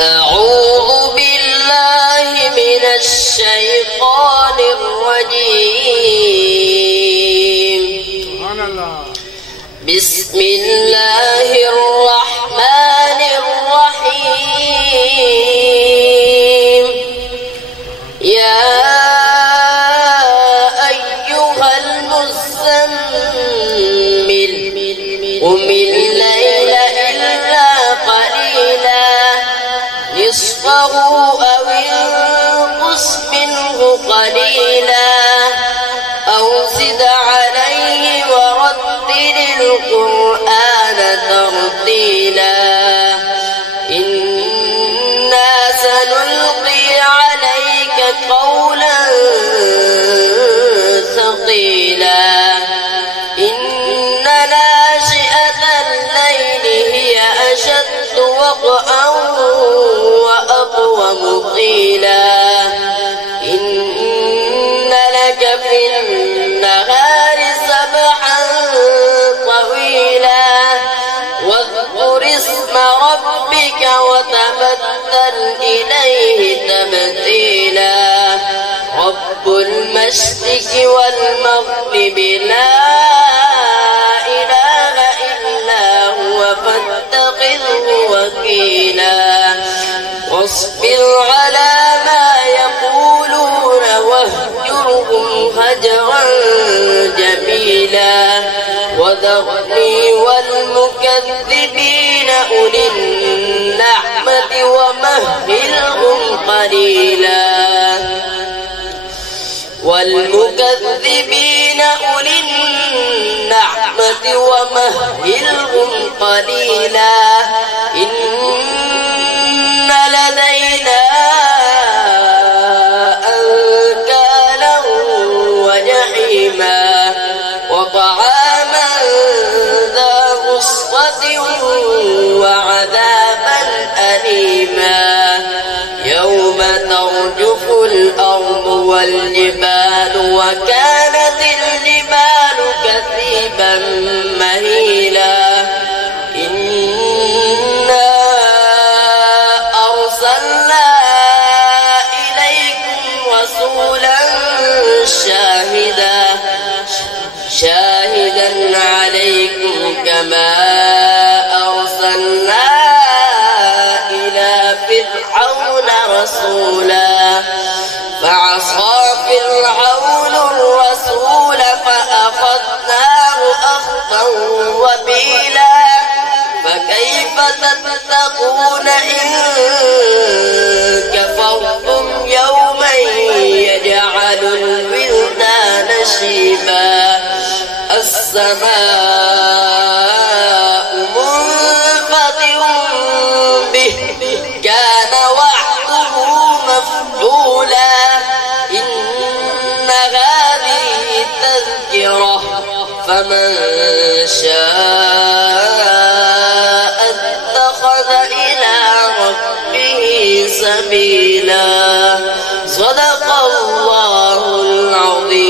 أعوذ بالله من الشيطان الرجيم. بسم الله الرحمن الرحيم. يا أيها المزمل قم الليل إلا قليلا نصفه أو انقص منه قليلا أو زد عليه ورتل القرآن ترتيلا إنا سنلقي عليك قولا ثقيلا إن ناشئة الليل هي أشد وطئا وأقوم قيلا إن لك في النهار سبحا طويلا واذكر اسم ربك وتبتل إليه تبتيلا رب المشرق والمغرب لا إله إلا هو فاتخذه وكيلا واصبر على ما يقولون واهجرهم هجرا جميلا وذرني والمكذبين أولي النعمة ومهلهم قليلا والمكذبين أولي النعمة ومهلهم قليلا إن لدينا أنكالا وجحيما وطعاما ذا غصة وعذابا أليما يوم ترجف الأرض والجبال وكانت الجبال كثيبا مهيلا إنا أرسلنا إليكم رسولا شاهدا عليكم كما أرسلنا إلى فرعون رسولا فعصى فرعون الرسول فأخذناه أخذا وبيلا فكيف تتقون إن كفرتم يوما يجعل الولدان شيبا السماء منفطر به كان وعده مفعولا إن هذه تذكرة فمن شاء اتخذ إلى ربه سبيلا صدق الله العظيم.